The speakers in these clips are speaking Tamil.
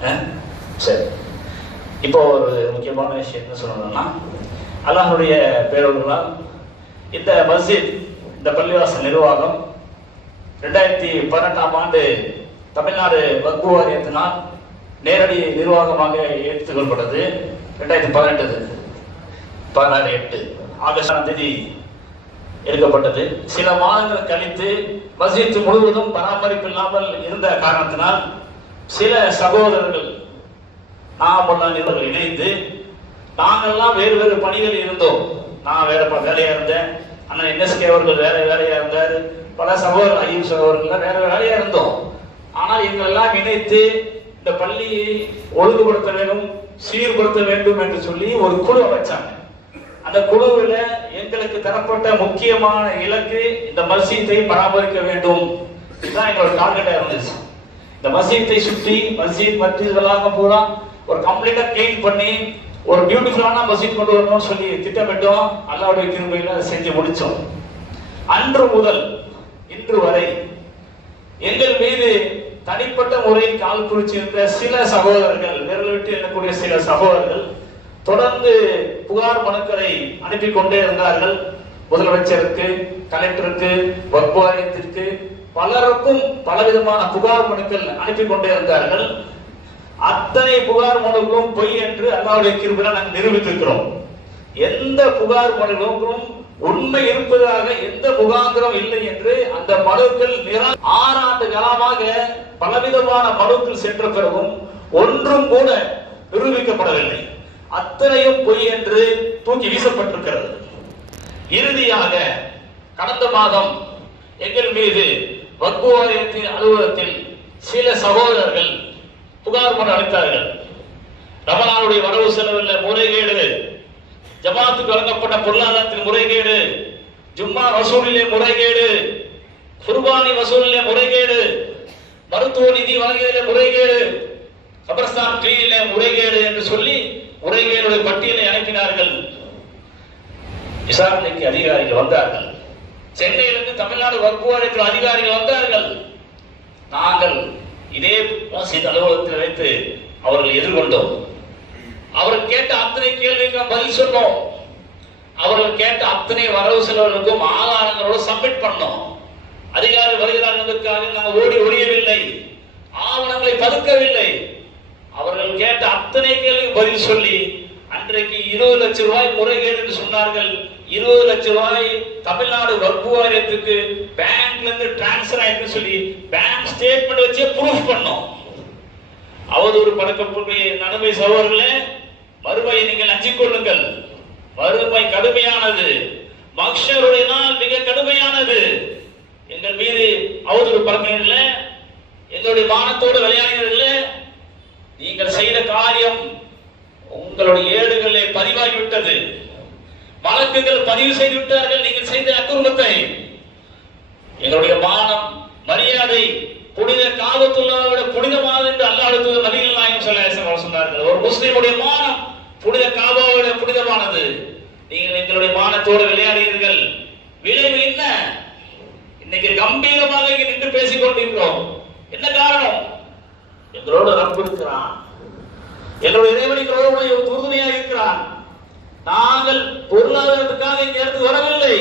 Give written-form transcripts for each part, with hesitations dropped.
சரி, இப்போ ஒரு முக்கியமான விஷயம் என்ன சொல்லணும்னா, அல்லாஹ்வுடைய பேரொருளால் இந்த மஸ்ஜித், இந்த பள்ளிவாசல் நிர்வாகம் 2018ஆம் ஆண்டு தமிழ்நாடு வக்ஃப் வாரியத்தினால் நேரடி நிர்வாகமாக எடுத்துக்கொள்ளப்பட்டது. 2018 ஆகஸ்டாம் தேதி எடுக்கப்பட்டது. சில மாதங்கள் கழித்து மஸ்ஜித் முழுவதும் பராமரிப்பு இல்லாமல் இருந்த காரணத்தினால் சில சகோதரர்கள் நிறுவனங்கள் இணைந்து, நாங்கள்லாம் வேறு வேறு பணிகளில் இருந்தோம். நான் வேற வேலையா இருந்தேன், அண்ணன் NSK அவர்கள் வேற வேலையா இருந்தார், பல சகோதரர் ஐயூப் சகோதரர்கள் வேற வேலையா இருந்தோம். ஆனால் எங்களெல்லாம் இணைத்து இந்த பள்ளியை ஒழுங்குபடுத்த வேண்டும், சீர்படுத்த வேண்டும் என்று சொல்லி ஒரு குழு அமைச்சாங்க. அந்த குழுவில் எங்களுக்கு தரப்பட்ட முக்கியமான இலக்கு இந்த மஸ்ஜித்தை பராமரிக்க வேண்டும். இதுதான் எங்களோட டார்கெட்டா இருந்துச்சு. இந்த மஸ்ஜித்தை சுற்றி மஸ்ஜித்களாக பூரா ஒரு கம்ப்ளீட்டா கிளீன் பண்ணி ஒரு பியூட்டிஃபுல்லான மஸ்ஜித் கொண்டு வரணும்னு சொல்லி திட்டமிட்டோம். அல்லாஹ்வுடைய கிருபையில அதை செஞ்சு முடிச்சோம். அன்று முதல் இன்று வரை எங்கள் மீது தனிப்பட்ட முறையில் கால் குறிச்சிருந்த சில சகோதரர்கள், விரல் விட்டு எண்ணக்கூடிய சில சகோதரர்கள் தொடர்ந்து புகார் மனுக்களை அனுப்பி கொண்டே இருந்தார்கள். முதலமைச்சருக்கு, கலெக்டருக்கு, வக்ஃப் வாரியத்திற்கு, பலருக்கும் பலவிதமான புகார் மனுக்கள் அனுப்பி கொண்டே இருந்தார்கள். அத்தனை புகார் மனுக்களும் பொய் என்று அல்லாஹ்வுடைய கிருபையால் நாங்கள் நிரூபித்திருக்கிறோம். எந்த புகார் மனுக்களும் உண்மை இருப்பதாக எந்த முகாந்திரம் இல்லை என்று அந்த மனுக்கள் 6 ஆண்டு காலமாக பலவிதமான மனுக்கள் சென்ற பிறகும் ஒன்றும் கூட நிரூபிக்கப்படவில்லை. அத்தனையும் பொய் என்று தூக்கி வீசப்பட்டிருக்கிறது. இறுதியாக கடந்த மாதம் எங்கள் மீது வக்ஃப் வாரியத்தின் அலுவலகத்தில் சில சகோதரர்கள் புகார் மனு அளித்தார்கள். ரமலானுடைய வரவு செலவில் முறைகேடு, ஜமாத்துக்கு வழங்கப்பட்ட பொருளாதாரத்தில் முறைகேடு, ஜும்மா வசூலிலே முறைகேடு, குர்பானி வசூலிலே முறைகேடு, மருத்துவ நிதி வழங்கியதிலே முறைகேடு, கபர்ஸ்தான் ஃபீஸிலே முறைகேடு என்று சொல்லி முறைகேடுடைய பட்டியலை அனுப்பினார்கள். விசாரணைக்கு அதிகாரிகள் வந்தார்கள். சென்னையிலிருந்து தமிழ்நாடு வக்ஃப் வாரியத்தில் அதிகாரிகள் வந்தார்கள். நாங்கள் இதே மஸ்ஜித் அலுவலகத்தில் வைத்து அவர்கள் எதிர்கொண்டோம். அவர்கள் கேட்ட அத்தனை கேள்விக்கு பதில் சொன்னோம். அவர்கள் கேட்ட அத்தனை வரவு செலவுகளுக்கும் ஆதாரங்களோடு சப்மிட் பண்ணோம். அதிகாரி வருகிறார்களுக்காக நாங்கள் ஓடி ஒழியவில்லை, ஆவணங்களை பதுக்கவில்லை. அவர்கள் கேட்ட அத்தனை கேள்வி பதில் சொல்லி அன்றைக்கு 20 லட்சம் ரூபாய் முறைகேடு என்று சொன்னார்கள். 20 லட்சம் ரூபாய் தமிழ்நாடு வக்ஃப் வாரியத்துக்கு பேங்க்ல இருந்து டிரான்ஸ்பர் ஆயிட்டு சொல்லி பேங்க் ஸ்டேட்மெண்ட் வச்சு ப்ரூஃப் பண்ணோம். அவதூறு பழக்கக்கூடிய நன்மை சகோதரர்களே, மறுமையை நீங்கள் அஞ்சிக் கொள்ளுங்கள். மறுமை கடுமையானது, மக்ஷருடைய நாள் மிக கடுமையானது. எங்கள் மீது அவதூறு பழக்கங்கள், எங்களுடைய மானத்தோடு விளையாடுகிறீர்கள். நீங்கள் செய்த காரியம் உங்களுடைய ஏடுகளே பதிவாகிவிட்டது. வழக்குகள் பதிவு செய்து விட்டார்கள். நீங்கள் செய்த அக்குறுமத்தை, எங்களுடைய மானம், மரியாதை புனித காபத்துல்லாஹ்வோட புனிதமானது என்று அல்லாஹ்வுடைய தூதர் நபிகள் நாயகம் ஸல்லல்லாஹு அலைஹி வஸல்லம் சொன்னார்கள். ஒரு முஸ்லிமுடைய மானம் புனித காபாவோட புனிதமானது. நீங்கள் எங்களுடைய மானத்தோடு விளையாடுகிறீர்கள். விளைவு என்ன? இன்னைக்கு கம்பீரமாக இங்கே நின்று பேசிக் கொண்டிருக்கிறோம். என்ன காரணம்? எங்களோடு ரப்பு இருக்கிறான், எங்களுடைய இறைவனிகளோடு உறுதுணையாக இருக்கிறான். நாங்கள் பொருளாதாரத்துக்காக இங்க இடத்துக்கு வரவில்லை.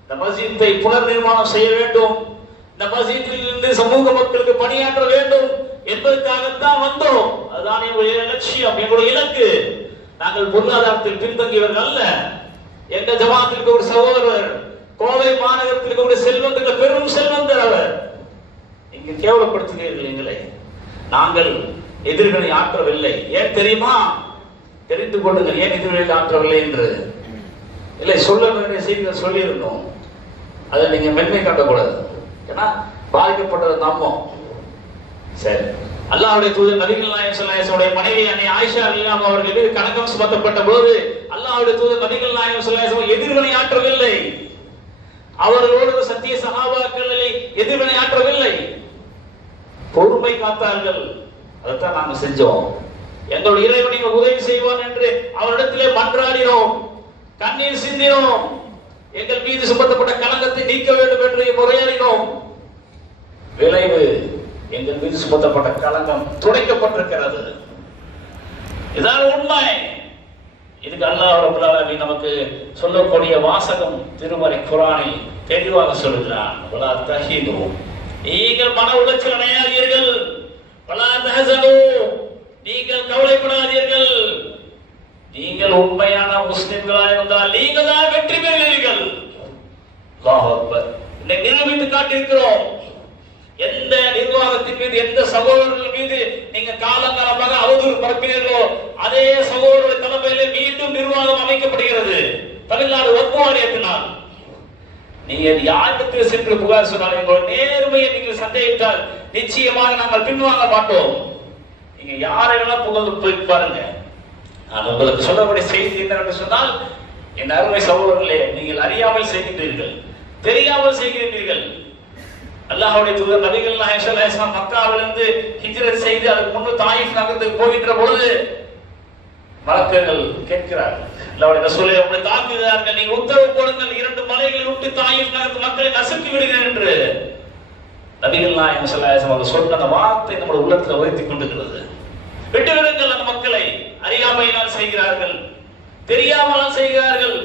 இந்த மஸ்ஜித்தை புனர் நிர்மாணம் செய்ய வேண்டும், இந்த மஸ்ஜித்தில் இருந்து சமூக மக்களுக்கு பணியாற்ற வேண்டும் என்பதற்காகத்தான் வந்தோம். அதுதான் எங்களுடைய லட்சியம், எங்களுடைய இலக்கு. நாங்கள் பொருளாதாரத்தில் பின்தங்கியவர்கள் அல்ல. எங்க ஜமாத்திற்கு ஒரு சகோதரர் கோவை மாநகரத்திற்கு ஒரு செல்வந்தர்கள், பெரும் செல்வந்தர் அவர். இங்க கேவலப்படுத்துகிறீர்கள் எங்களை. நாங்கள் எதிர்களை ஆற்றவில்லை. ஏன் தெரியுமா? தெரிந்து கொள்ளுங்கள் ஏன் எதிர்களை ஆற்றவில்லை என்று. இல்லை, சொல்ல வேண்டிய செய்திகள் சொல்லியிருந்தோம். அதை நீங்க மென்மை காட்டக்கூடாது. ஏன்னா பாதிக்கப்பட்டது நம்மோ. சரி, அல்லாஹ்வுடைய தூதர் நபிகள் நாயகம் ஸல்லல்லாஹு அலைஹி வஸல்லம் மனைவி அன்னை ஆயிஷா ரலியல்லாஹு அவர்கள் மீது கலங்கம் சுமத்தப்பட்ட போது அல்லாஹ்வுடைய தூதர் நபிகள் நாயகம் ஸல்லல்லாஹு அலைஹி வஸல்லம் எதிர்வினை ஆற்றவில்லை. அவர்களோடு சத்திய சஹாபாக்களை எதிர்வினை ஆற்றவில்லை, பொறுமை காத்தார்கள். அதைத்தான் நாங்கள் செஞ்சோம். எங்களுடைய இறைவனை உதவி செய்வான் என்று அவரிடத்திலே மன்றாடினோம், கண்ணீர் சிந்தினோம். எங்கள் மீது சுமத்தப்பட்ட கலங்கத்தை நீக்க வேண்டும் என்று முறையாடினோம். விளைவு எங்கள் மீது சுமத்தப்பட்ட களங்கம் துடைக்கப்பட்டிருக்கிறது. இதான் உண்மை. இதுக்கு அல்லாஹ் ரப்பல் ஆலமீன் நமக்கு சொல்லக்கூடிய வாசகம் திருமறை குர்ஆனில் தெளிவாக சொல்கிறான். வலா தஹீனு, நீங்கள் மன உளைச்சல் அடையாதீர்கள். வலா தஹஸனு, நீங்கள் கவலைப்படாதீர்கள். நீங்கள் உண்மையான முஸ்லிம்களாக இருந்தால் நீங்கள் தான் வெற்றி பெறுவீர்கள். அல்லாஹ் அக்பர். இதை நிரூபித்து காட்டியிருக்கிறோம். எந்த நிர்வாகத்தின் மீது, எந்த சகோதரர்கள் மீது நீங்க காலங்காலமாக அவதூறு பரப்பினீர்களோ அதே சகோதரருடைய தலைமையிலே மீண்டும் நிர்வாகம் அமைக்கப்படுகிறது. தமிழ்நாடு வக்ஃப் வாரியத்தினால் நீங்க யாருக்கு சென்று புகார் சொன்னால் எங்களோட நேர்மையை நீங்கள் சந்தேகித்தால் நிச்சயமாக நாங்கள் பின்வாங்க மாட்டோம். நீங்க யாரெல்லாம் புகழ்ந்து போய் பாருங்க. நான் உங்களுக்கு சொல்லக்கூடிய செய்தி என்னவென்று சொன்னால், என் அருமை சகோதரர்களே, நீங்கள் அறியாமல் செய்கின்றீர்கள், தெரியாமல் செய்கின்றீர்கள். அல்லாஹ்வுடைய தூதர் நபிகள் நாயகம் ஸல்லல்லாஹு அலைஹி வஸல்லம் மக்காவிலிருந்து ஹிஜ்ரத் செய்து அதுக்கு முன்பு தாயிஃப் நகரத்துக்கு போகின்ற பொழுது மலக்குகள் கேட்கிறார்கள், அல்லாஹ்வுடைய ரசூலே, உங்களை தாக்குகிறார்கள், நீங்க உத்தரவு போடுங்கள், 2 மலைகளை விட்டு தாயிஃப் நகரத்து மக்களை நசுக்கி விடுகிறேன் என்று நபிகள் நாயகம் ஸல்லல்லாஹு அலைஹி வஸல்லம் சொன்ன அந்த வார்த்தை நம்முடைய உள்ளத்தில் உரைத்துக் கொண்டிருக்கிறது. விட்டு விடுங்கள் அந்த மக்களை. அறியாமையினால் செய்கிறார்கள், தெரியாமல் செய்கிறார்கள்,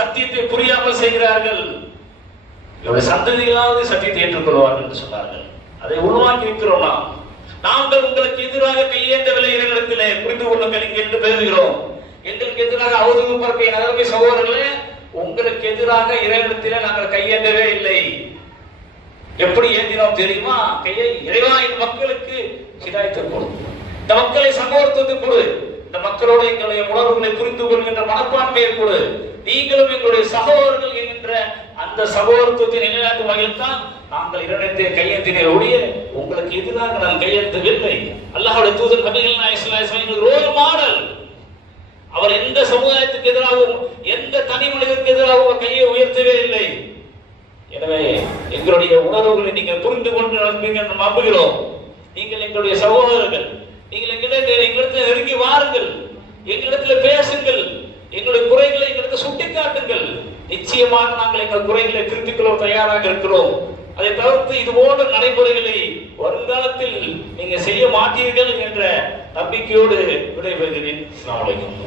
சத்தியத்தை புரியாமல் செய்கிறார்கள். இவருடைய சந்ததிகளாவது சத்தியத்தை ஏற்றுக்கொள்வார்கள் என்று சொன்னார்கள். அதை உருவாக்கி இருக்கிறோம். நாங்கள் உங்களுக்கு எதிராக கையேந்தவில்லை, இறைவனிடத்திலே புரிந்து கொள்ளுங்கள் இங்கே என்று பேசுகிறோம். எங்களுக்கு எதிராக அவதூறு பரப்பிய நகரமை சகோதரர்களே, உங்களுக்கு எதிராக இறைவனிடத்திலே நாங்கள் கையேந்தவே இல்லை. எப்படி ஏந்தினோம் தெரியுமா? கையை இறைவா இந்த மக்களுக்கு ஹிதாயத்தை கொடு, இந்த மக்களை சகோதரத்துவத்தை கொடு, இந்த மக்களோடு எங்களுடைய உணர்வுகளை புரிந்து கொள்கின்ற மனப்பான்மையை கொடு, நீங்களும் எங்களுடைய சகோதரர்கள் என்கின்ற அந்த சகோதரத்துவத்தை நிலைநாட்டும் வகையில் தான் நாங்கள் இரண்டத்தை கையெழுத்தினை ஒழிய உங்களுக்கு எதிராக நான் கையெழுத்தவில்லை. அல்லாஹ்வுடைய தூதர் நபிகள் நாயகம் ஸல்லல்லாஹு அலைஹி வஸல்லம் ரோல் மாடல். அவர் எந்த சமுதாயத்துக்கு எதிராகவும் எந்த தனி மனிதனுக்கு எதிராகவும் கையை உயர்த்தவே இல்லை. எனவே எங்களுடைய உணர்வுகளை நீங்கள் புரிந்து கொண்டு நடப்பீங்க என்று நம்புகிறோம். நீங்கள் எங்களுடைய சகோதரர்கள், நீங்கள் எங்களிடத்தில் நெருங்கி வாருங்கள், எங்களிடத்தில் பேசுங்கள், எங்களுடைய குறைகளை எங்களுக்கு சுட்டிக்காட்டுங்கள். நிச்சயமாக நாங்கள் எங்கள் குறைகளை திருத்திக் கொள்ள தயாராக இருக்கிறோம். அதை தவிர்த்து இது போன்ற நடைமுறைகளை வருங்காலத்தில் நீங்க செய்ய மாட்டீர்கள் என்ற நம்பிக்கையோடு விடைபெறுகிறேன். அஸ்ஸலாமு அலைக்கும்.